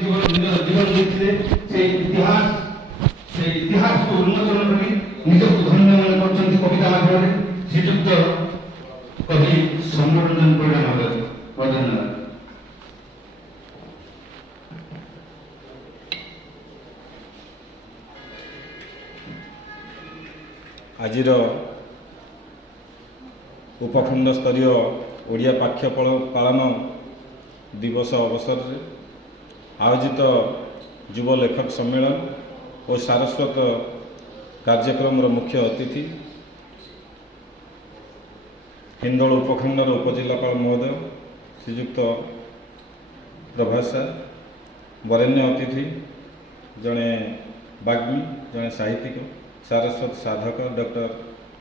जीवन ଦେଇଥିଲେ সেই ইতিহাসକୁ উন্মোচନ କରି ନିଜକୁ ଧନ୍ୟ ମନେ କରୁଛନ୍ତି କବିତା ମାଧ୍ୟମରେ ଶ୍ରୀଯୁକ୍ତ କବି ସୌମ୍ୟରଞ୍ଜନ ପରିଡ଼ା ମହୋଦୟ। आजिर उपखंड स्तरीय ओडिया पाठ्य पालन दिवस अवसर में आयोजित युव लेखक सम्मेलन और सारस्वत कार्यक्रम मुख्य अतिथि हिंदोल उपखंडर उपजिलापाल महोदय श्रीयुक्त प्रभास सार, वरेण्य अतिथि जड़े बाग्मी जड़े साहित्यिक सारस्वत साधक डॉक्टर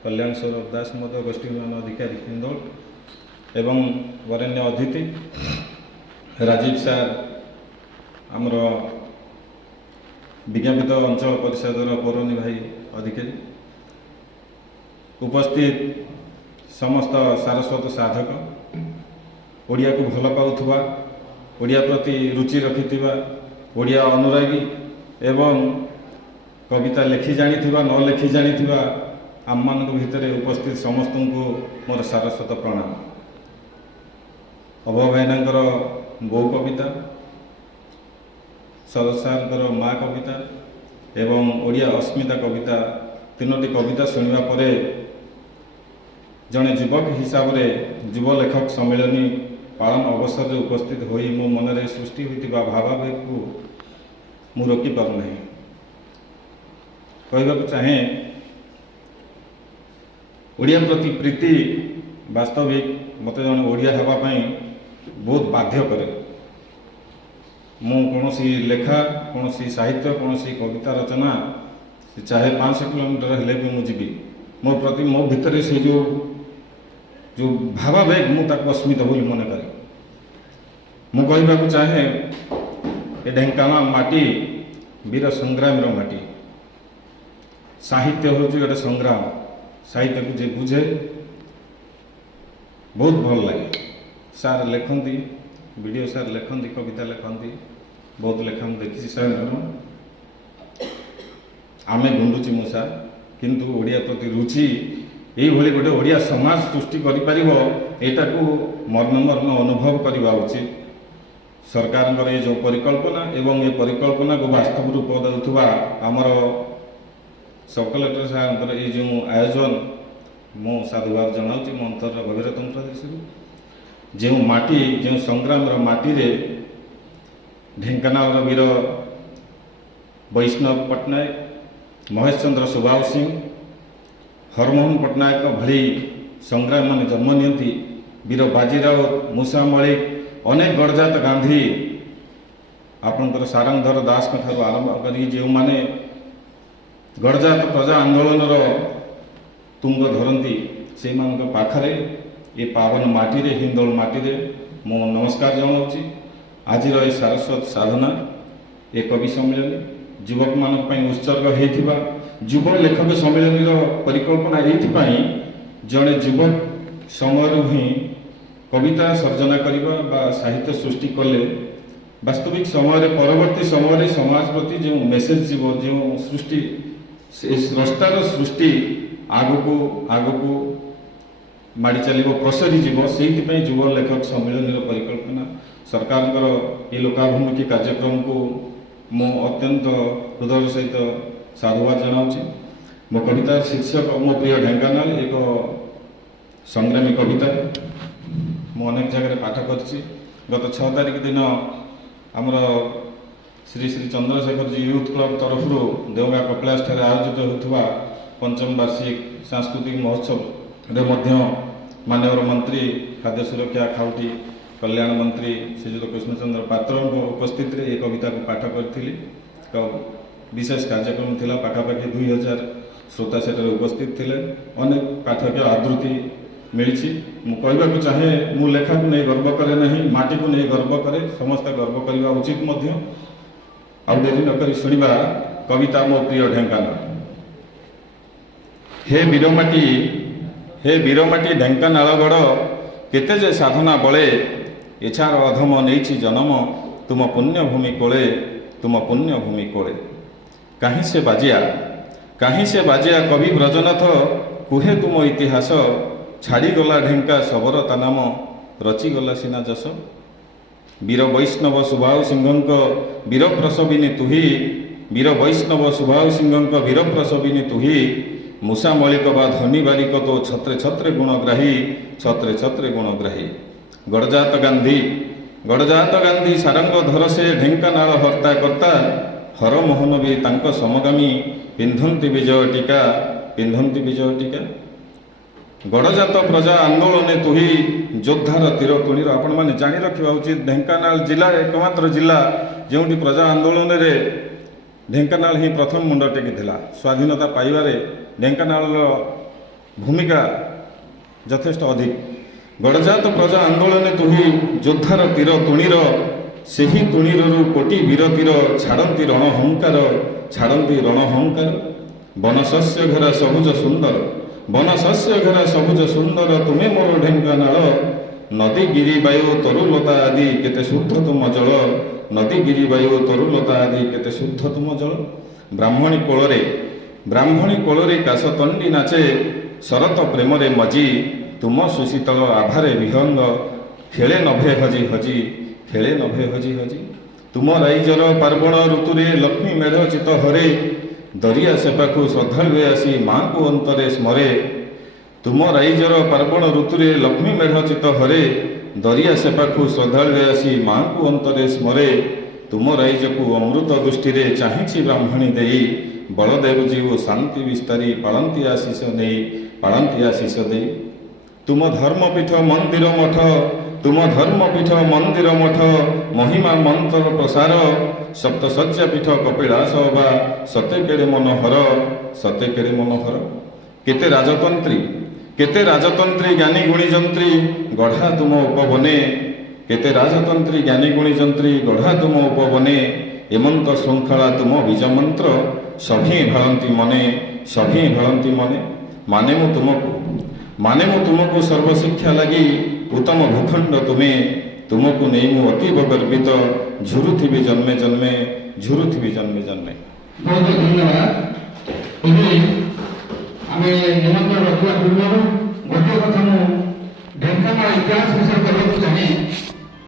कल्याण सौरभ दास महोदय गोष्ठी उन्नयन अधिकारी हिंदोल एवं वरेण्य अतिथि राजीव सार आमर विज्ञापित अंचल परिषदर पौर निर्वाही अधिकारी उपस्थित समस्त सारस्वत साधक ओडिया को भल पाउथुवा ओडिया प्रति रुचि रखिथिबा ओडिया अनुरागी एवं कविता लेखि जानिथिबा न लेखि जानिथिबा आम मान भितर उपस्थित समस्त को मोर सारस्वत प्रणाम। अभय भाईनांकर बो कविता शरद सार माँ कविता एवं ओडिया अस्मिता कविता तीनोटी कविता शुणा पर जड़े युवक हिसाब से युव लेखक सम्मेलनी पालन अवसर में उपस्थित हो मो मन में सृष्टि होता भावावेग को मु रोकी पारना कहवाक चाहे ओडिया प्रति प्रीति वास्तविक मत जन ओडिया हाँपाई बहुत बाध्य करे। मु कौन लेखा कौन साहित्य कौन कविता रचना चाहे 500 किलोमीटर हेले भी मुझे मो प्रति मो भितर से जो जो भावावेग मुझे अस्मित बोली मन करे। मु कहवाक चाहे ए ढेंकानाल माटी वीर संग्राम माटी साहित्य हूँ गोटे संग्राम साहित्य को जे बुझे बहुत भल लगे। सार लिखती वीडियो सार लिखती कविता लिखती बहुत लेखा देखी सार आम गुंडुची मूषा किंतु ओडिया प्रति रुचि यही गोटे ओडिया समाज सृष्टि करा को मर्म मर्म अनुभव करवा उचित। सरकार ये जो परिकल्पना एवं ये परिकल्पना को वास्तव रूप देउथुवा आमर सब कलेक्टर साहब ये जो आयोजन मो साधुवाद जनाऊँ मो अंतर गभीरतम प्रदेश जो माटी जो संग्राम माटी रे ढेंकानाल वीर वैष्णव पट्टनायक महेश चंद्र सुभाष सिंह हरमोहन पट्टनायक भली संग्राम मान जन्म नियंती वीर बाजीराव मूसा मलिक अनेक गड़जात गांधी आपणकर सारंगधर दास आरंभ कर जो माने गड़जात प्रजा आंदोलन तुंग धरती से पाखरे ये पावन माटी रे हिंदोल माटी रे मो नमस्कार जनाऊँगी। आज ये सारस्वत साधना ये कवि सम्मेलन युवक मान उत्सर्ग होता युव लेखक सम्मेलन परिकल्पना ये जड़े युवक समय ही कविता सर्जना करने साहित्य सृष्टि कले वास्तविक समय परवर्ती समय समाज प्रति जो मेसेज जीव जो सृष्टि स्रष्टार सृष्टि आगको आगको माड़ी चलो प्रसरी जीव से युव लेखक सम्मेलन परिकल्पना सरकार ये लोकाभिमुखी कार्यक्रम को मो अत्यंत हृदय सहित साधुवाद जनाऊँगी। मो कविता शीर्षक मो प्रिय ढेंकानाल एक संग्रामी कविता मु अनेक जगह पाठ कर गत 6 तारिख दिन आमर श्री श्री चंद्रशेखर जी यूथ क्लब तरफ देवगा कपिलास ठारे आयोजित होता 5म वार्षिक सांस्कृतिक महोत्सव माननीय मंत्री खाद्य सुरक्षा खाउटी कल्याण मंत्री श्रीजुत कृष्णचंद्र पात्र उपस्थित रे एक कविता को पाठ करी विशेष कार्यक्रम थिला पाखापाखि 2000 श्रोता सेठार उपस्थित थे अनेक पाठक आदृति मिली। मु कहवाक चाहे मु लेखा को नहीं गर्व करे नहीं माटी को नहीं गर्व करे समस्त गर्व करने उचित आउ डेरी नक शुणा कविता मो प्रिय ढेंकानाल। हे वीरमाटी ढेंकानाल गढ़ केते जे साधना बले एछार अधम नहीं जन्म ତୁମ ପୁଣ୍ୟଭୂମି କୋଳେ, ତୁମ ପୁଣ୍ୟଭୂମି କୋଳେ। କାହିଁ ସେ ବାଜିଆ କବି ବ୍ରଜନାଥ, କୁହେ ତୁମ ଇତିହାସ, ଛାଡ଼ିଗଲା ଢେଙ୍କା ଶବର ତା ନାମ, ରଚିଗଲା ସିନା ଯଶ। ବୀର ବୈଷ୍ଣବ ସୁବାହୁ ସିଂହଙ୍କ ବୀର ପ୍ରସବିନୀ ତୁହି, ବୀର ବୈଷ୍ଣବ ସୁବାହୁ ସିଂହଙ୍କ ବୀର ପ୍ରସବିନୀ ତୁହି, ମୂଷା ମଳିକ ବା ଧନୀ ବାରିକ ତୋ ଛତ୍ରେ ଛତ୍ରେ ଗୁଣଗ୍ରାହୀ, ଛତ୍ରେ ଛତ୍ରେ ଗୁଣଗ୍ରାହୀ। ଗଡ଼ଜାତ ଗାନ୍ଧୀ ସାରଙ୍ଗ ଧର ସେ, ଢେଙ୍କାନାଳ ହର୍ତ୍ତା କର୍ତ୍ତା, ହରମୋହନ ବି ତାଙ୍କ ସମଗାମୀ, ପିନ୍ଧନ୍ତି ବିଜୟ ଟୀକା, ପିନ୍ଧନ୍ତି ବିଜୟ ଟୀକା। ଗଡ଼ଜାତ ପ୍ରଜା ଆନ୍ଦୋଳନେ ତୁହି, ଯୋଦ୍ଧାର ତୀର ତୁଣିର। ଆପଣମାନେ ଜାଣି ରଖିବା ଉଚିତ, ଢେଙ୍କାନାଳ ଜିଲ୍ଲା ଏକମାତ୍ର ଜିଲ୍ଲା ଯେଉଁଠି ପ୍ରଜା ଆନ୍ଦୋଳନରେ ଢେଙ୍କାନାଳ ହିଁ ପ୍ରଥମ ମୁଣ୍ଡ ଟେକିଥିଲା। ସ୍ୱାଧୀନତା ପାଇବାରେ ଢେଙ୍କାନାଳର ଭୂମିକା ଯଥେଷ୍ଟ ଅଧିକ। ଗଡ଼ଜାତ ପ୍ରଜା ଆନ୍ଦୋଳନେ ତୁହି, ଯୋଦ୍ଧାର ତୀର ତୁଣିର, ସେହି ତୁଣିରରୁ କୋଟି ବୀର ତୀର, ଛାଡ଼ନ୍ତି ରଣହଙ୍କାର, ଛାଡ଼ନ୍ତି ରଣହଙ୍କାର। ବନଶସ୍ୟ ଘେରା ସବୁଜ ସୁନ୍ଦର, ବନଶସ୍ୟ ଘେରା ସବୁଜ ସୁନ୍ଦର, ତୁମେ ମୋର ଢେଙ୍କାନାଳ। ନଦୀ ଗିରି ବାୟୁ ତରୁଲତା ଆଦି, କେତେ ଶୁଦ୍ଧ ତୁମ ଜଳ, ନଦୀ ଗିରି ବାୟୁ ତରୁଲତା ଆଦି, କେତେ ଶୁଦ୍ଧ ତୁମ ଜଳ। ବ୍ରାହ୍ମଣୀ କୋଳରେ କାଶତଣ୍ଡି ନାଚେ, ଶରତ ପ୍ରେମରେ ମଜି, ତୁମ ସୁଶୀତଳ ଆଭାରେ ବିହଙ୍ଗ, ଖେଳେ ନଭେ ହଜି ହଜି, ଖେଳେ ନଭେ ହଜି ହଜି। ତୁମ ରାଇଜର ପାର୍ବଣ ଋତୁରେ ଲକ୍ଷ୍ମୀ ମେଢ଼ ଚିତ ହରେ, ଦରିଆ ସେପାଖୁ ଶ୍ରଦ୍ଧାଳୁ ଆସି ମାଙ୍କୁ ଅନ୍ତରେ ସ୍ମରେ। ତୁମ ରାଇଜର ପାର୍ବଣ ଋତୁରେ ଲକ୍ଷ୍ମୀ ମେଢ଼ ଚିତ ହରେ, ଦରିଆ ସେପାଖୁ ଶ୍ରଦ୍ଧାଳୁ ଆସି ମାଙ୍କୁ ଅନ୍ତରେ ସ୍ମରେ। ତୁମ ରାଇଜକୁ ଅମୃତ ଦୃଷ୍ଟିରେ ଚାହିଁଛି ବ୍ରାହ୍ମଣୀ ଦେଇ, ବଳଦେବ ଜୀଉ ଶାନ୍ତି ବିସ୍ତାରୀ, ପାଳନ୍ତି ଆଶିଷ ନେଇ, ପାଳନ୍ତି ଆଶିଷ ଦେଇ। ତୁମ ଧର୍ମପୀଠ ମନ୍ଦିର ମଠ, ତୁମ ଧର୍ମପୀଠ ମନ୍ଦିର ମଠ, ମହିମା ମନ୍ତ୍ର ପ୍ରସାର, ସପ୍ତଶଯ୍ୟା ପୀଠ କପିଳାସ ବା, ସତେ କେଡ଼େ ମନୋହର, ସତେ କେଡ଼େ ମନୋହର। କେତେ ରାଜତନ୍ତ୍ରୀ ଜ୍ଞାନୀ ଗୁଣୀ ଯନ୍ତ୍ରୀ, ଗଢ଼ା ତୁମ ଉପବନେ, କେତେ ରାଜତନ୍ତ୍ରୀ ଜ୍ଞାନୀ ଗୁଣୀ ଯନ୍ତ୍ରୀ, ଗଢ଼ା ତୁମ ଉପବନେ। ଏମନ୍ତ ଶୃଙ୍ଖଳା ତୁମ ବୀଜ ମନ୍ତ୍ର, ସଭିଏଁ ଭାଳନ୍ତି ମନେ, ସଭିଏଁ ଭାଳନ୍ତି ମନେ। ମାନେ ମୁଁ ତୁମକୁ ସର୍ବଶିକ୍ଷା ଲାଗି, ଉତ୍ତମ ଭୂଖଣ୍ଡ ତୁମେ, ତୁମକୁ ନେଇ ମୁଁ ଅତୀବ ଗର୍ବିତ, ଝୁରୁଥିବି ଜନ୍ମେ ଜନ୍ମେ, ଝୁରୁଥିବି ଜନ୍ମେ ଜନ୍ମେ। ବହୁତ ବହୁତ ଧନ୍ୟବାଦ। ଏବେ ଆମେ ନିମନ୍ତ୍ରଣ ରଖିବା ପୂର୍ବରୁ ଗୋଟିଏ କଥା ମୁଁ ଢେଙ୍କାନାଳ ଇତିହାସ ବିଷୟରେ କହିବାକୁ ଚାହେଁ।